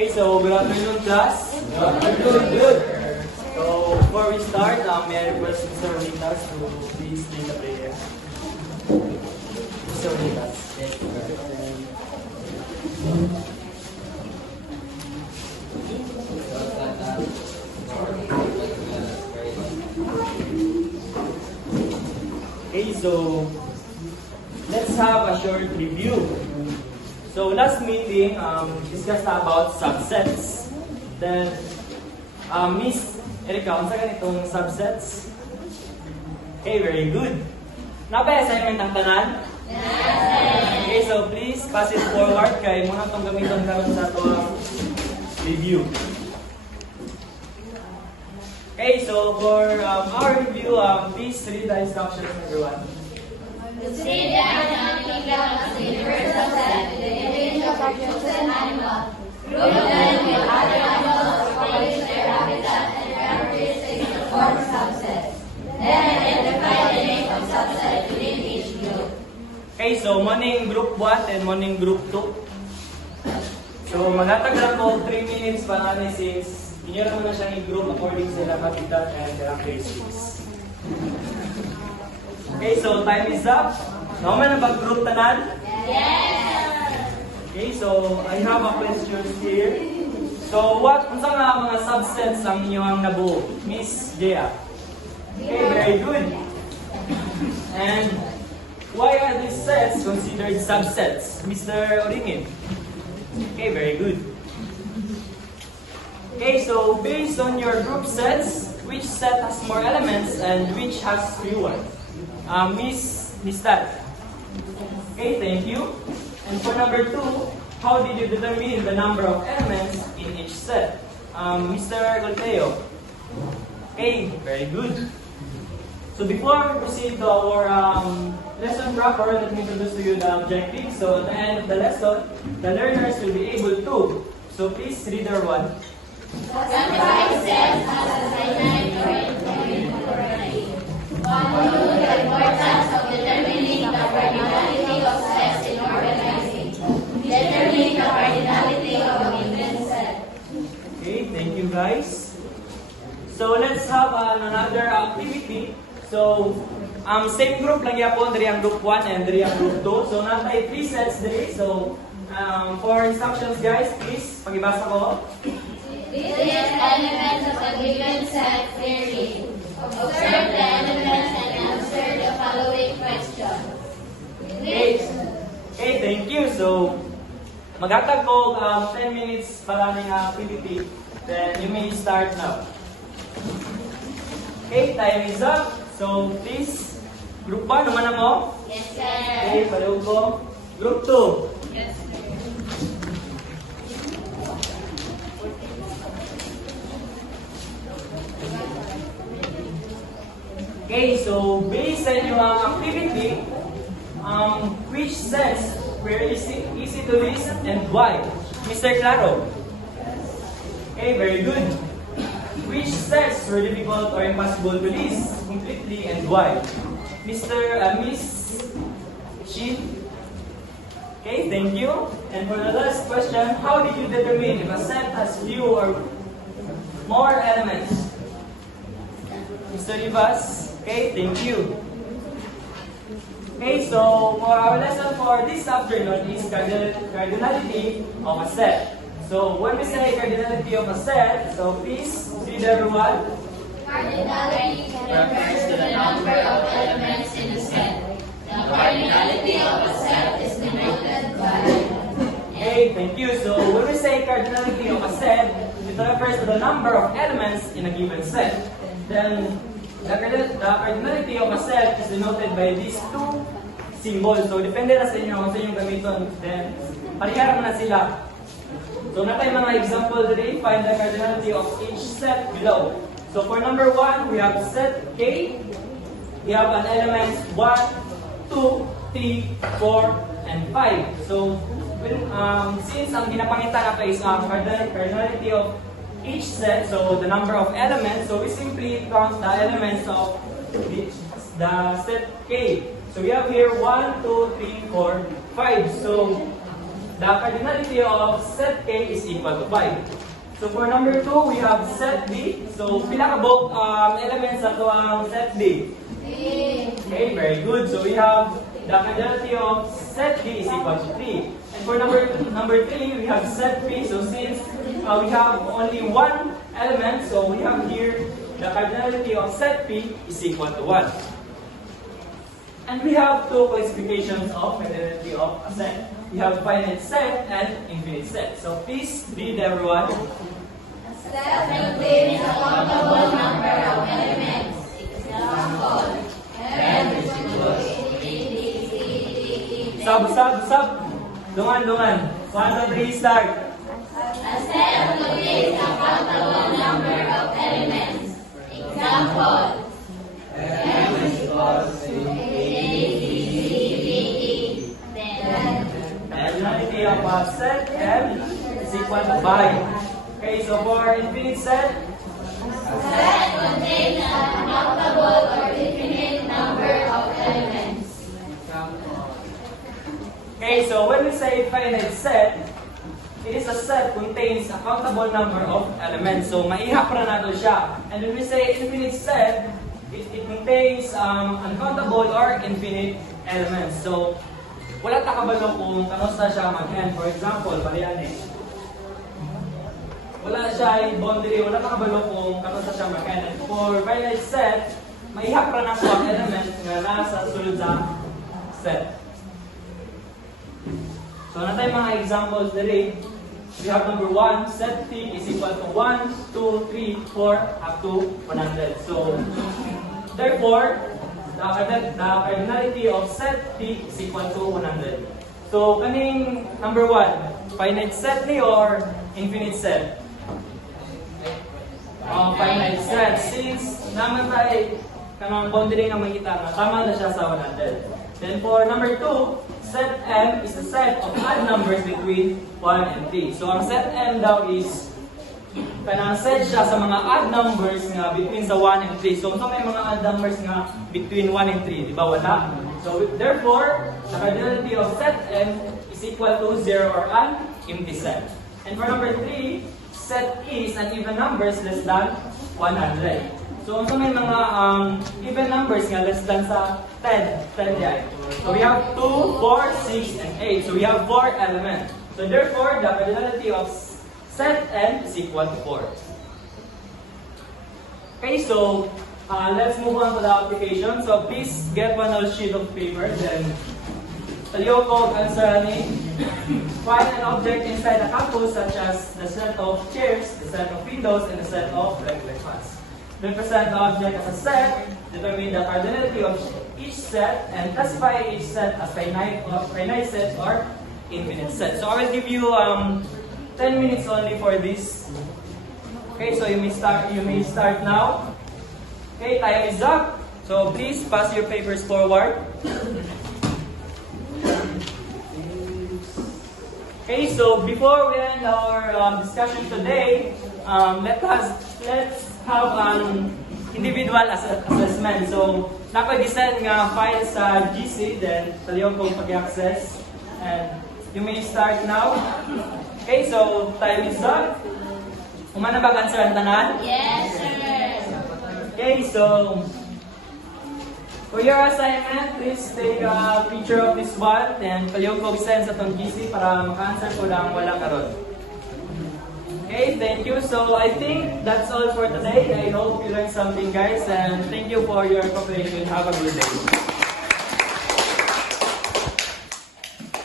Okay, so good afternoon, class. Good afternoon. Good. So before we start, may I request Mr. Ronitas to please lead the prayer. Mr. Ronitas. Okay, so let's have a short review. So last meeting, discussed about subsets. Then, Miss Erika, unsa ganitong subsets? Okay, very good. Napay assignment ang tanan? Yes! Okay, so please pass it forward kay muna itong gamiton karon sa itong review. Okay, so for our review, please read the instructions, everyone. Consider the animal kingdom as a universal set with the image of our chosen animal. Group them with other animals according to their habitat and characteristics to form subsets. Then identify the name of subset within each group. Okay, so morning group 1 and morning group 2. So maghatag lang po 3 minutes para analysis. Inyo naman na siyang i-group according sa ilang habitat and characteristics. Okay, so time is up. Naman na ba-group tanan? Yes! Okay, so I have a question here. So unsa nga mga subsets ang inyong nabuo? Miss Jea. Okay, very good. And why are these sets considered subsets? Mr. Oringin. Okay, very good. Okay, so based on your group sets, which set has more elements and which has fewer? Miss Tad. Okay, thank you. And for number 2, how did you determine the number of elements in each set? Mr. Golteo. Okay, very good. So before we proceed to our lesson proper, let me introduce to you the objective. So at the end of the lesson, the learners will be able to. So please read their one. Classify sets as assignment or inventory. 1. The importance of determining the cardinality of sets in organizing. Determine the cardinality of a given set. Okay, thank you guys. So let's have another activity. So same group lang yapon, diri ang group 1 and diri ang group 2. So natay 3 sets diri. So for instructions guys, please pagibasa ko. List elements of a given set clearly. Observe the elements and answer the following question. Okay, thank you. So maghatag ko 10 minutes para ning activity. Then you may start now. Okay, time is up. So please, group 1, naman ako? Yes, sir. Okay, palihog ko. Group 2. Yes, sir. Okay, so based on your activity, which sets were easy to list and why? Mr. Claro. Okay, very good. Which sets were difficult or impossible to list completely and why? Miss Shin. Okay, thank you. And for the last question, how did you determine if a set has few or more elements? Mr. Rivas. Okay, thank you. Okay, so for our lesson for this afternoon is cardinality of a set. So when we say cardinality of a set, so please read everyone. Cardinality refers to the number of elements in a set. The cardinality of a set is denoted by. Okay, thank you. So when we say cardinality of a set, it refers to the number of elements in a given set. Then the cardinality of a set is denoted by these two symbols. So depende na sa inyo kung sa inyong gamiton. Then pariharap na sila. So natay mga example today, find the cardinality of each set below. So for number 1, we have set K. We have an element 1, 2, 3, 4, and 5. So when, since ang ginapangitan nato is cardinality of each set, so the number of elements, so we simply count the elements of the set K. So we have here 1, 2, 3, 4, 5. So the cardinality of set K is equal to 5. So for number 2, we have set B. So pila ka both elements ato ang set B? Okay, very good. So we have the cardinality of set B is equal to 3. And for number 3, we have set P. So since we have only one element, so we have here the cardinality of set P is equal to 1. And we have two classifications of cardinality of a set. We have finite set and infinite set. So please read everyone. A set contains a countable number of elements. Example, M equals Sab. Dungan. 1, 2, 3, start. A set contains a countable number of elements. Example, M equals Cardinality of a set M is equal to 5. Okay, so for infinite set, a set contains a countable or infinite number of elements. okay, so when we say finite set, it is a set contains a countable number of elements. So maihap ra nato siya. And when we say infinite set, it contains uncountable or infinite elements. So wala ta kabalo kung kanusta siya mag-end. For example, palian eh. Wala siya boundary, wala ta kabalo kung kanusta siya mag-end. And for finite set, maihap ra nato ang element nga nasa sulod sa set. So na tayo mga examples dali. We have number 1, set T is equal to 1, 2, 3, 4, up to 100. So therefore, the cardinality of set T is equal to 100. So kaning number 1, finite set ni or infinite set? Finite set. Since naman tayo kanang boundary nga makita na tama na siya sa 100. Then for number 2, set M is the set of odd numbers between 1 and 3. So ang set M daw is kanang set siya sa mga odd numbers nga between sa 1 and 3. So may mga odd numbers nga between 1 and 3, di ba wala? So therefore, the cardinality of set M is equal to 0 or an empty set. And for number 3, set E is an even numbers less than 100. So may mga even numbers nga less than sa 10 yan. So we have 2, 4, 6, and 8. So we have 4 elements. So therefore, the cardinality of set N is equal to 4. Okay, so let's move on to the application. So please get one of sheet of paper. Then, taliw ko ang answer ni. Find an object inside a campus such as the set of chairs, the set of windows, and the set of electric fans. Represent the object as a set, determine the cardinality of each set, and classify each set as finite set or infinite set. So I will give you 10 minutes only for this. Okay, so you may start now. Okay, time is up. So please pass your papers forward. Okay, so before we end our discussion today, let's have an individual assessment. So, napag-send nga file sa GC, then taliw kong pag-access. And you may start now. Okay, so time is up. Umana ba answer ang tanan? Yes, sir. Okay, so for your assignment, please take a picture of this one and taliw kong send sa tong GC para maka-answer ko lang wala karon. Okay, thank you. So I think that's all for today. I hope you learned something, guys, and thank you for your cooperation. Have a good day.